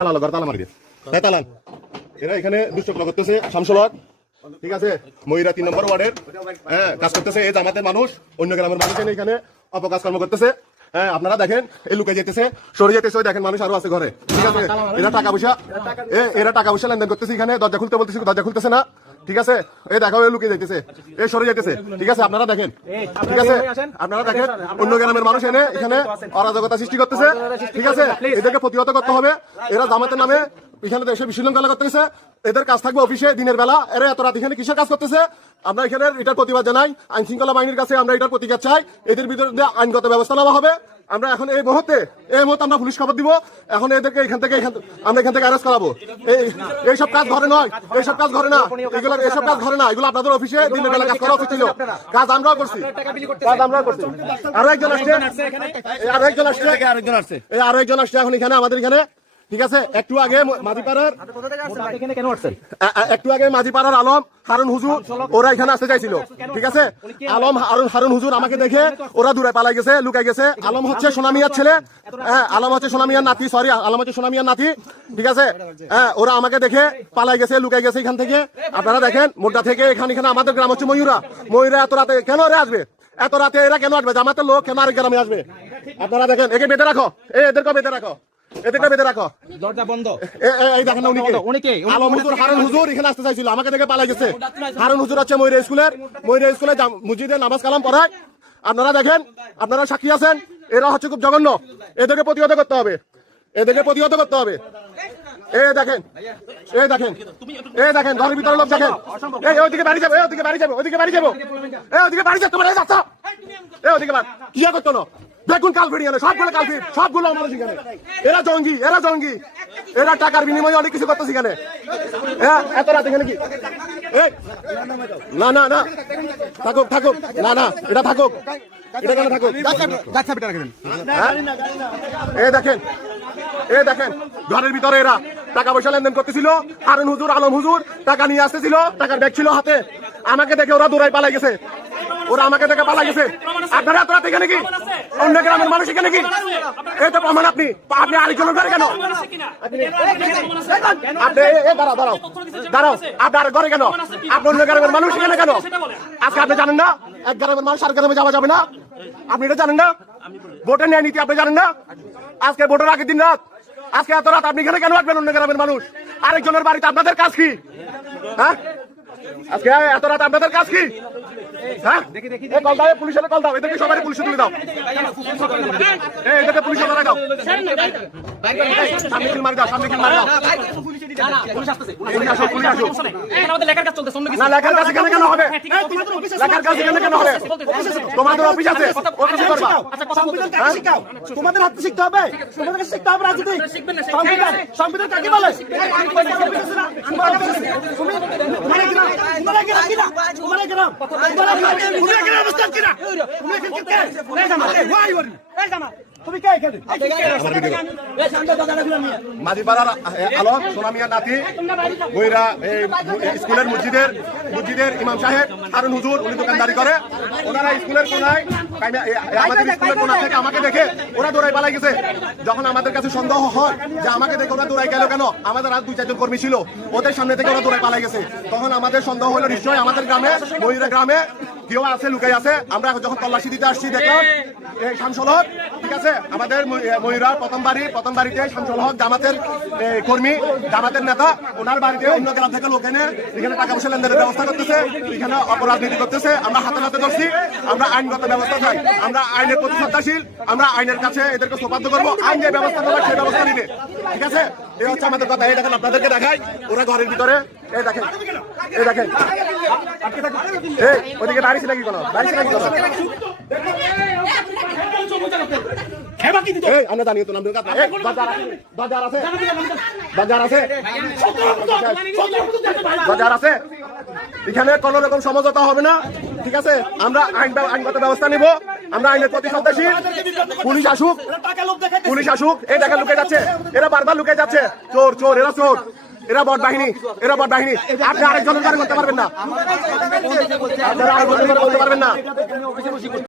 তালা তালা তাই তালান এরা এখানে করতেছে ঠিক আছে? ময়ূরা তিন নম্বর ওয়ার্ডের। হ্যাঁ কাজ করতেছে, এই জামাতের মানুষ। অন্য গ্রামের মানুষ এখানে অপকাজ কর্ম করতেছে। হ্যাঁ আপনারা দেখেন, এই লুকে যেতেছে সরে যেতেছে দেখেন মানুষ আরও আছে ঘরে। ঠিক আছে? এরা টাকা পয়সা এরা টাকা পয়সা লেনদেন করতেছে এখানে, দরজা খুলতে বলতেছে, দরজা খুলতেছে না। ঠিক আছে? এই দেখা এই লুকিয়ে যাইতেছে। এই সরে যাইতেছে। ঠিক আছে আপনারা দেখেন। ঠিক আছে? আপনারা দেখেন অন্য গ্রামের মানুষ এনে এখানে অরাজকতা সৃষ্টি করতেছে। ঠিক আছে? এদেরকে প্রতিহত করতে হবে। এরা জামাতের নামে এখানে দেশে বিশৃঙ্খলা করতেছে। এদের কাজ থাকবে অফিসে দিনের বেলা। এরা এত রাত এখানে কিসের কাজ করতেছে? আমরা এখানে এটার প্রতিবাদ জানাই। আইন শৃঙ্খলা বাহিনীর কাছে আমরা এটার প্রতিকার চাই। এদের বিরুদ্ধে আইনগত ব্যবস্থা নেওয়া হবে। আমরা এখন এই মুহূর্তে এই মুহূর্তে আমরা পুলিশ খবর দিব। এখন এদেরকে এখান থেকে আমরা এখান থেকে অ্যারেস্ট করাবো। এই এইসব কাজ ঘরে নয়। এইসব কাজ ঘরে না। এগুলো এইসব কাজ ঘরে না। এগুলো আপনাদের অফিসে দিনের বেলা কাজ করা উচিত ছিল। কাজ আমরাও করছি। কাজ আমরাও করছি। আরও একজন আসছে। এই আরও একজন আসছে। এই আরও একজন আসছে। এখন এখানে আমাদের এখানে ঠিক আছে? একটু আগে মাঝিপাড়ার একটু আগে মাঝিপাড়ার আলম হারুন হুজুর ওরা এখানে আসতে চাইছিল। ঠিক আছে? আলম হারুন হারুন হুজুর আমাকে দেখে ওরা দূরে পালাই গেছে লুকাই গেছে। আলম হচ্ছে সোনামিয়ার ছেলে। হ্যাঁ আলম হচ্ছে সোনামিয়ার নাতি সরি আলম হচ্ছে সোনামিয়ার নাতি। ঠিক আছে? হ্যাঁ ওরা আমাকে দেখে পালাই গেছে লুকাই গেছে এখান থেকে। আপনারা দেখেন মোটা থেকে এখানে এখানে আমাদের গ্রাম হচ্ছে ময়ূরা। ময়ূরা এত রাতে কেন রে আসবে? এত রাতে এরা কেন আসবে? জামাতের লোক কেন আরেক গ্রামে আসবে? আপনারা দেখেন একে বেঁধে রাখো। এই এদেরকে বেঁধে রাখো। এদেরকে বেঁধে রাখো। দরজা বন্ধ। এ- এ- এই দেখেন না উনি কে? উনি কে? উনি- আলম হুজুর হারুন হুজুর এখানে আসতে চাইছিল আমাকে দেখে পালাই গেছে। হারুন হুজুর আছে ময়ূর স্কুলের ময়ূর স্কুলে মসজিদে নামাজ কালাম পড়ায়। আপনারা দেখেন আপনারা সাক্ষী আছেন এরা হচ্ছে খুব জঘন্য। এদেরকে প্রতিহত করতে হবে। এদেরকে প্রতিহত করতে হবে। এ দেখেন এ দেখেন এ দেখেন ঘরের ভিতরে লোক দেখেন। এই ওইদিকে বাড়ি যাব এই ওদিকে বাড়ি যাব ওইদিকে বাড়ি যাব। এই ওদিকে বাড়ি যাব তোমার এই যাচ্ছ। বাড়ি কি করতো না? দেখুন কাল ফিরিয়ে সবগুলো কাল ফির, সবগুলো আমাদের সেখানে এরা জঙ্গি এরা জঙ্গি। এরা টাকার বিনিময়ে অনেক কিছু করতেছে এখানে। হ্যাঁ এত রাত এখানে কি? না না না। থাকুক থাকুক। না না, এটা থাকুক। এটা কেন থাকুক? এ, দেখেন এ, দেখেন, ঘরের ভিতরে এরা টাকা পয়সা লেনদেন করতেছিল। হুজুর, আলম হুজুর, টাকা নিয়ে আসতেছিল হাতে। আমাকে দেখে ওরা ওরা আমাকে দেখে আপনারা এত এখানে কি? অন্য গ্রামের মানুষ এখানে কি? এই তো প্রমাণ আপনি। আপনি আরেকজনের ঘরে কেন? আপনি দাঁড়াও দাঁড়াও। দাঁড়াও আপনার ঘরে কেন? আপনি অন্য গ্রামের মানুষ এখানে কেন? আজকে আপনি জানেন না? এক গ্রামের মানুষ আর গ্রামে যাওয়া যাবে না? আপনি এটা জানেন না? ভোটের ন্যায় নীতি আপনি জানেন না? আজকে ভোটের আগের দিন রাত আজকে এত রাত আপনি এখানে কেন আসবেন অন্য গ্রামের মানুষ? আরেকজনের বাড়িতে আপনাদের কাজ কি? হ্যাঁ? আজকে এত রাত আপনাদের কাজ কি হ্যাঁ কল দাও পুলিশের কল দাও এদেরকে সবাই পুলিশে তুলে দাও এদেরকে পুলিশে ধরে দাও সামনে কিল মারি দাও সামনে কিল মারি দাও পুলিশ আসো পুলিশ আসো না লেখার কাজ এখানে কেন হবে লেখার কাজ এখানে কেন হবে তোমাদের অফিস আছে তোমাদের হাতে শিখতে হবে তোমাদের কাছে শিখতে হবে রাজনীতি সংবিধান সংবিধান কাকে বলে তোমার গ্রাম গ্রাম কিনা তোমার গ্রাম তোমার গ্রাম তোমার গ্রাম অবস্থান কিনা তুমি এখানে কে এই জামা ওয়াই ওয়ারি এই জামা তুমি কে এখানে? এই সামনে দাদা নিয়ে মাঝিপাড়ার আলম সোনামিয়া নাতি বইরা স্কুলের মসজিদের মসজিদের ইমাম সাহেব হারুন হুজুর উনি দোকানদারি করে। ওনারা স্কুলের কোনায় কাইমা- এ- এ- আমাদের স্কুলের কোনা থেকে আমাকে দেখে ওরা দৌড়াই পালাই গেছে। যখন আমাদের কাছে সন্দেহ হয় যে আমাকে দেখে ওরা দৌড়াই গেল কেন আমাদের আর দুই চারজন কর্মী ছিল ওদের সামনে থেকে ওরা দৌড়াই পালাই গেছে। তখন আমাদের সন্দেহ হলো নিশ্চয়ই আমাদের গ্রামে ময়ূরা গ্রামে কেউ আছে লুকাই আছে। আমরা যখন তল্লাশি দিতে আসছি দেখলাম হক ঠিক আছে? আমাদের ময়ূরার প্রথম বাড়ি, প্রথম বাড়িতে শামসুল হক জামাতের কর্মী, জামাতের নেতা। ওনার বাড়িতে অন্য গ্রাম থেকে লোক এনে এখানে টাকা পয়সা লেনদেনের ব্যবস্থা করতেছে, এখানে অপরাজনীতি করতেছে। আমরা হাতে হাতে ধরছি, আমরা আইনগত ব্যবস্থা চাই। আমরা আইনের প্রতি শ্রদ্ধাশীল, আমরা আইনের কাছে এদেরকে সোপাদ্য করব। আইন যে ব্যবস্থা নেবে সেই ব্যবস্থা নিবে। ঠিক আছে? এই হচ্ছে আমাদের কথা। এই দেখেন আপনাদেরকে দেখাই। ওরা ঘরের ভিতরে, এই দেখেন এই দেখেন। এই, ওদিকে বাড়িছে নাকি কোনো বাড়িছে নাকি কোনো এই আমরা জানি তো নাম দরকার এই বাজার আছে বাজার আছে। বাজার আছে। বাজার আছে। এখানে কোন রকম সমঝোতা হবে না। ঠিক আছে? আমরা আইন আইনগত ব্যবস্থা নিব। আমরা আইনের প্রতি সন্ত্রাসী পুলিশ আসুক। পুলিশ আসুক। এই দেখা লুকে যাচ্ছে। এরা বারবার লুকে যাচ্ছে। চোর চোর এরা চোর। এরা বট বাহিনী। এরা বট বাহিনী। আপনি আরেকজনের কারে করতে পারবেন না। আপনারা আরেকজনের কারে করতে পারবেন না।